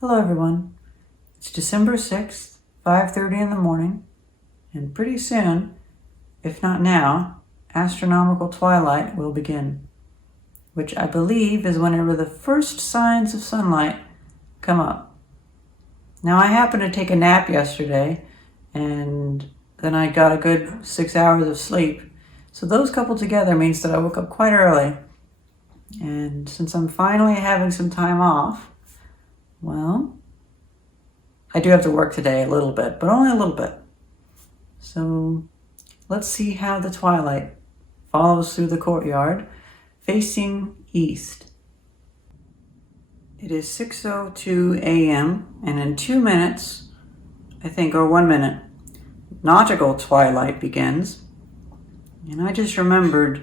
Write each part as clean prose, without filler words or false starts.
Hello everyone. It's December 6th, 5:30 in the morning, and pretty soon, if not now, astronomical twilight will begin, which I believe is whenever the first signs of sunlight come up. Now I happened to take a nap yesterday, and then I got a good 6 hours of sleep. So those coupled together means that I woke up quite early. And since I'm finally having some time off, well, I do have to work today a little bit, but only a little bit. So let's see how the twilight follows through the courtyard, facing east. It is 6:02 a.m. and in 2 minutes, or 1 minute, nautical twilight begins. And I just remembered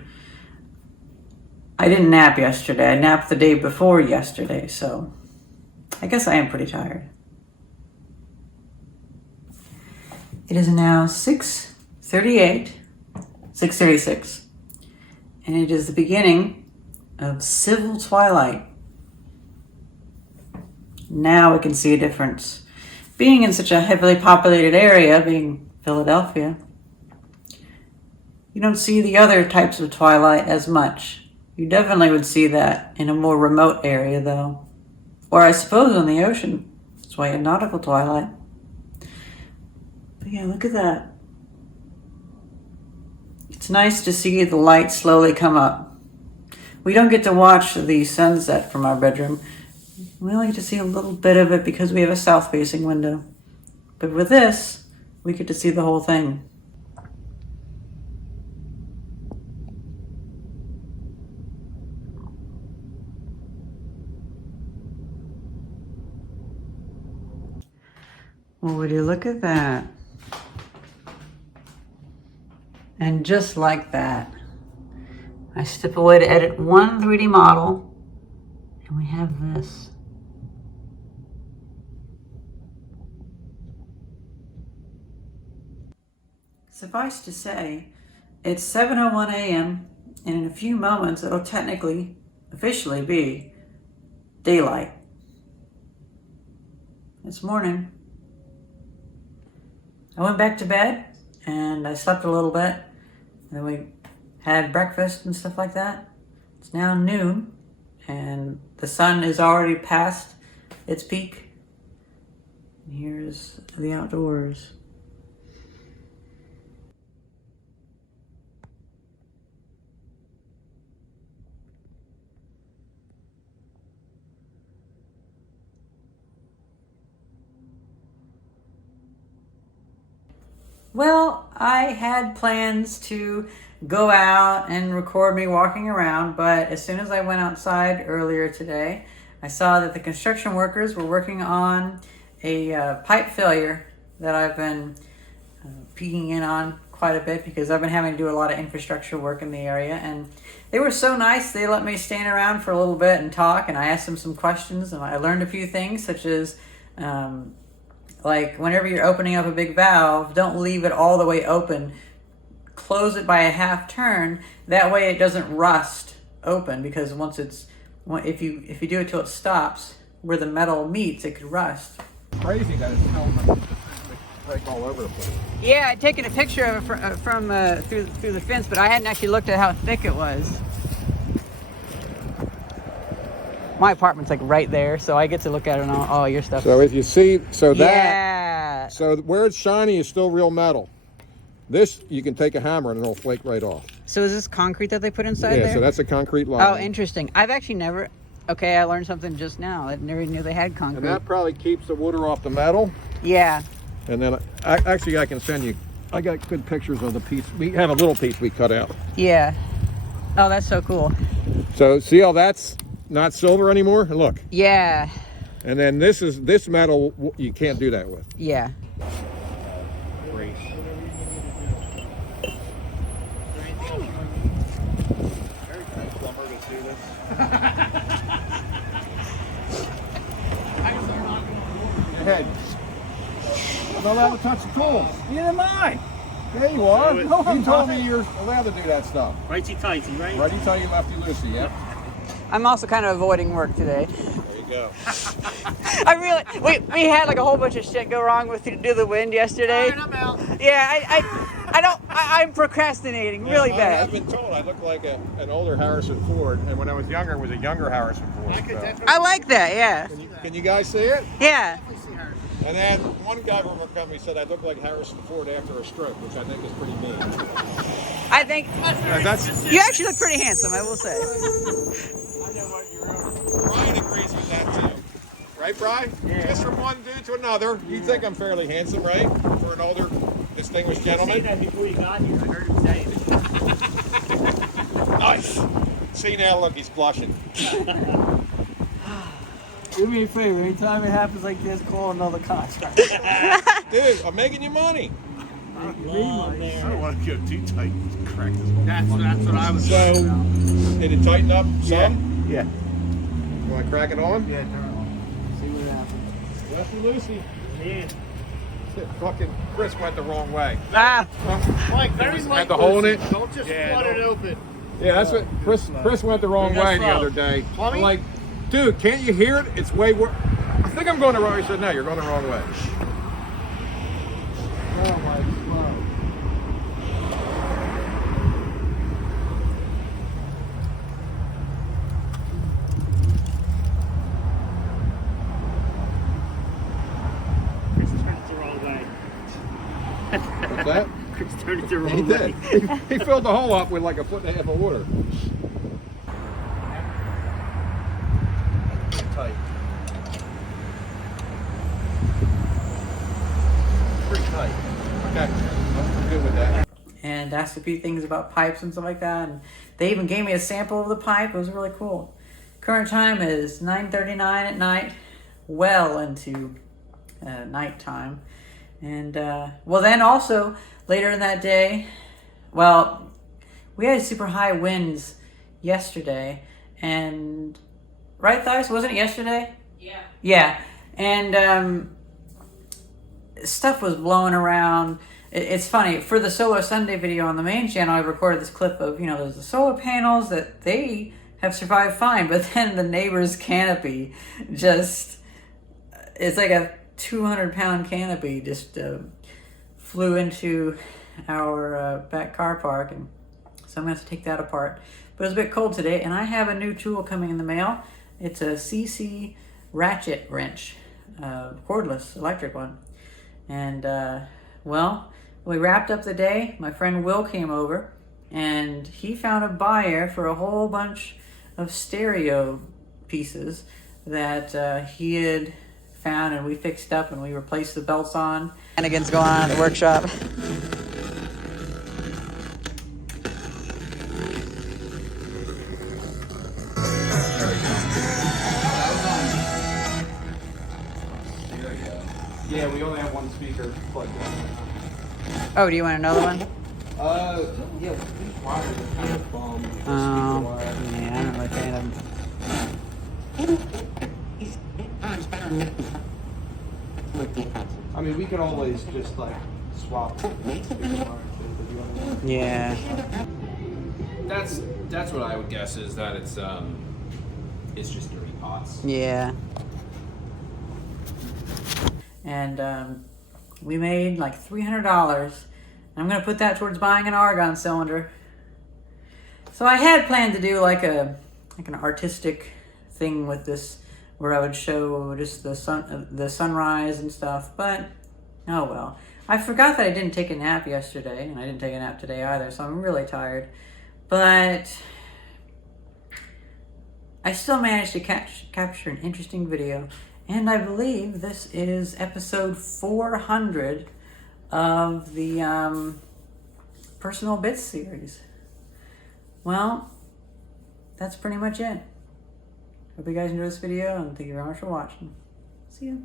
I didn't nap yesterday. I napped the day before yesterday, so I guess I am pretty tired. It is now 6:36, and it is the beginning of civil twilight. Now we can see a difference. Being in such a heavily populated area, being Philadelphia, you don't see the other types of twilight as much. You definitely would see that in a more remote area, though. Or I suppose on the ocean. That's why you have nautical twilight. But yeah, look at that. It's nice to see the light slowly come up. We don't get to watch the sunset from our bedroom. We only get to see a little bit of it because we have a south-facing window. But with this, we get to see the whole thing. Well, would you look at that? And just like that, I step away to edit one 3D model, and we have this. Suffice to say, it's 7:01 a.m., and in a few moments it'll officially be daylight. It's morning. I went back to bed and I slept a little bit. Then we had breakfast and stuff like that. It's now noon and the sun is already past its peak. And here's the outdoors. Well, I had plans to go out and record me walking around, but as soon as I went outside earlier today, I saw that the construction workers were working on a pipe failure that I've been peeking in on quite a bit because I've been having to do a lot of infrastructure work in the area, and they were so nice. They let me stand around for a little bit and talk, and I asked them some questions, and I learned a few things, such as like whenever you're opening up a big valve, don't leave it all the way open. Close it by a half turn. That way it doesn't rust open, because if you do it till it stops, where the metal meets, it could rust. Crazy that it's like all over the place. Yeah, I'd taken a picture of it from through the fence, but I hadn't actually looked at how thick it was. My apartment's like right there, so I get to look at it and all your stuff. So if you see, so where it's shiny is still real metal. This, you can take a hammer and it'll flake right off. So is this concrete that they put inside there? Yeah, so that's a concrete line. Oh, interesting. I've actually I learned something just now. I never knew they had concrete. And that probably keeps the water off the metal. Yeah. And then, I can send you, I got good pictures of the piece. We have a little piece we cut out. Yeah. Oh, that's so cool. So see how that's not silver anymore? Look. Yeah. And then this metal, you can't do that with. Yeah. Great. Head. I'm not allowed to touch the tools. Neither am I. There you are. You told me you're allowed to do that stuff. Righty-tighty, right? Righty-tighty, lefty-loosey, yeah? I'm also kind of avoiding work today. There you go. We had like a whole bunch of shit go wrong with Do the Wind yesterday. I'm out. Yeah, I'm procrastinating really I bad. have been told I look like an older Harrison Ford, and when I was younger, it was a younger Harrison Ford. I like that, yeah. Can you guys see it? Yeah. And then one guy from our company said I look like Harrison Ford after a stroke, which I think is pretty mean. I think That's you actually look pretty handsome, I will say. I know what you're. Brian agrees with that too. Right, Brian? Yeah. Just from one dude to another, you think I'm fairly handsome, right? For an older, distinguished gentleman. I said that before you got here. I heard him say it. Nice. See now, look, he's blushing. Do me a favor. Anytime it happens like this, call another contract. Dude, I'm making you money. I don't want to get too tight and crack this one. That's what I was So, saying about. did it tighten up some? Yeah. You want to crack it on? Yeah, turn it on. See what happens. Lucy, Lucy. Yeah. Fucking Chris went the wrong way. Ah, Mike, very Had the hole in it? Don't just flood it open. Yeah, that's what Chris went the wrong We got way the slow. other day. Plumbing? I'm like, dude, can't you hear it? It's way worse. I think I'm going the wrong way. He said, no, you're going the wrong way. Oh, Mike, slow. Chris turned it the wrong way. What's that? Chris turned it the He wrong did. way. He filled the hole up with like a foot and a half of water. Tight. Pretty tight. Okay, I'm good with that. and asked a few things about pipes and stuff like that. And they even gave me a sample of the pipe. It was really cool. Current time is 9:39 at night, well into nighttime. And well, then also later in that day, well, we had super high winds yesterday, and right, Thais, wasn't it yesterday? Yeah. Yeah, and stuff was blowing around. It's funny, for the Solar Sunday video on the main channel, I recorded this clip of, there's the solar panels that they have survived fine, but then the neighbor's canopy just, it's like a 200-pound canopy just flew into our back car park, and so I'm going to have to take that apart. But it was a bit cold today, and I have a new tool coming in the mail. It's a CC ratchet wrench, cordless electric one. And well, we wrapped up the day. My friend Will came over, and he found a buyer for a whole bunch of stereo pieces that he had found, and we fixed up and we replaced the belts on. Shenanigans going on at the workshop. Yeah, we only have one speaker plugged in. Oh, do you want another one? Yeah, these wires are kind of Oh, yeah, I don't really fan of them. I mean, we could always just like swap speaker wires. Yeah. That's what I would guess is that it's just dirty pots. Yeah. And we made like $300. I'm gonna put that towards buying an argon cylinder. So I had planned to do like an artistic thing with this, where I would show just the sunrise and stuff. But oh well. I forgot that I didn't take a nap yesterday, and I didn't take a nap today either. So I'm really tired. But I still managed to capture an interesting video. And I believe this is episode 400 of the Personal Bits series. Well, that's pretty much it. Hope you guys enjoyed this video, and thank you very much for watching. See ya.